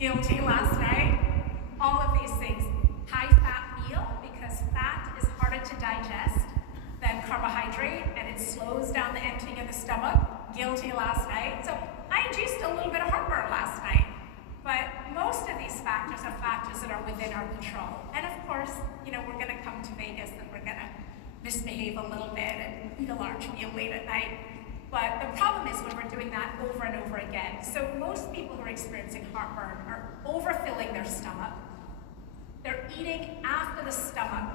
Guilty last night. All of these things. High fat meal, because fat is harder to digest than carbohydrate and it slows down the emptying of the stomach. Guilty last night. So I induced a little bit of heartburn last night. But most of these factors are factors that are within our control. And of course, we're going to come to Vegas and we're going to misbehave a little bit and eat a large meal late at night. But the problem is when we're doing that over and over again. So most people who are experiencing heartburn are overfilling their stomach. They're eating after the stomach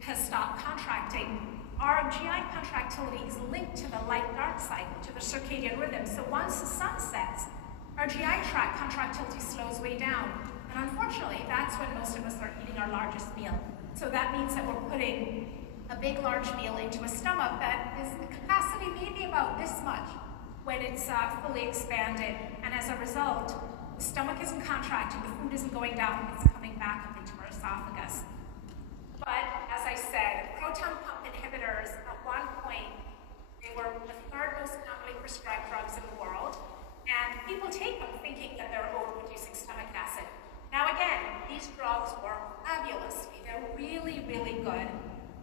has stopped contracting. Our GI contractility is linked to the light-dark cycle, to the circadian rhythm. So once the sun sets, our GI tract contractility slows way down. And unfortunately, that's when most of us are eating our largest meal. So that means that we're putting a big, large meal into a stomach that is the capacity maybe about this much when it's fully expanded. And as a result, the stomach isn't contracting, the food isn't going down, it's coming back up into our esophagus. But as I said, proton pump inhibitors, at one point, they were the third most commonly prescribed drugs in the world. And people take them thinking that they're overproducing stomach acid. Now again, these drugs work fabulously. They're really, really good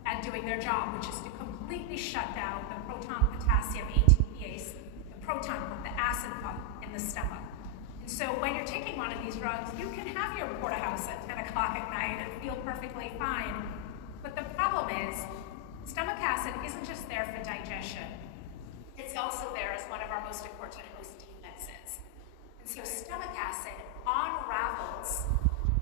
at doing their job, which is to completely shut down the proton potassium ATPase, the proton pump, the acid pump in the stomach. And so when you're taking one of these drugs, you can have your porterhouse at 10 o'clock at night and feel perfectly fine. But the problem is, stomach acid isn't just there for digestion. It's also there as one of our most important host defenses. And so stomach acid unravels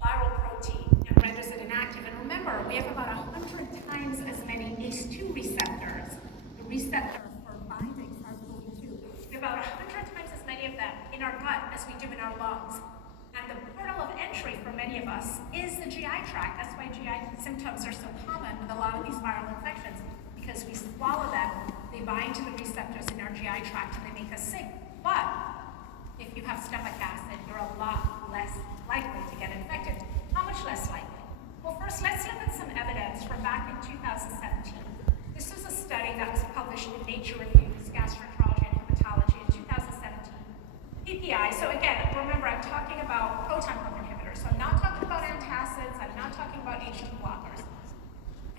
viral protein and renders it inactive. And remember, we have about 100 times as many ACE2 receptors, the receptor for binding SARS-CoV-2. We have about 100 times as many of them in our gut as we do in our lungs. And the portal of entry for many of us is the GI tract. That's why GI symptoms are so common with a lot of these viral infections, because we swallow them, they bind to the receptors in our GI tract, and they make us sick. But if you have stomach acid, you're a lot less likely to get infected. How much less likely? Well, first, let's look at some evidence from back in 2017. This was a study that was published in Nature Reviews, Gastroenterology and Hematology in 2017. PPI, so again, remember, I'm talking about proton pump inhibitors. So I'm not talking about antacids, I'm not talking about H2 blockers.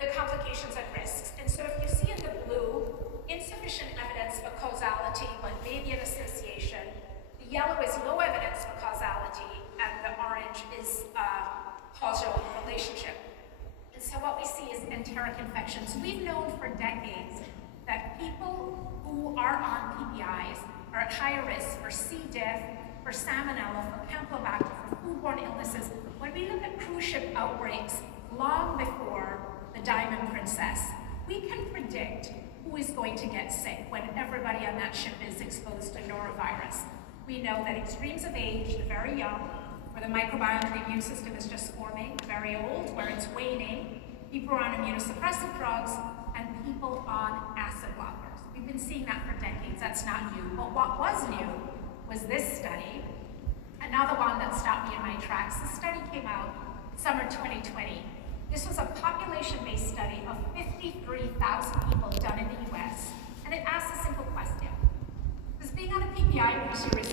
The complications and risks. And so if you see in the blue, insufficient evidence for causality, but maybe an association. The yellow is low evidence for causality, and the orange is causal relationship. And so what we see is enteric infections. We've known for decades that people who are on PPIs are at higher risk for C. diff, for salmonella, for campylobacter, for foodborne illnesses. When we look at cruise ship outbreaks long before the Diamond Princess, we can predict who is going to get sick when everybody on that ship is exposed to norovirus. We know that extremes of age, the very young, where the microbiome of the immune system is just forming, the very old, where it's waning, people are on immunosuppressive drugs, and people on acid blockers. We've been seeing that for decades. That's not new. But what was new was this study, another one that stopped me in my tracks. This study came out summer 2020. This was a population-based study of 53,000 people done in the US, and it asked a simple question. Does being on a PPI reduce your risk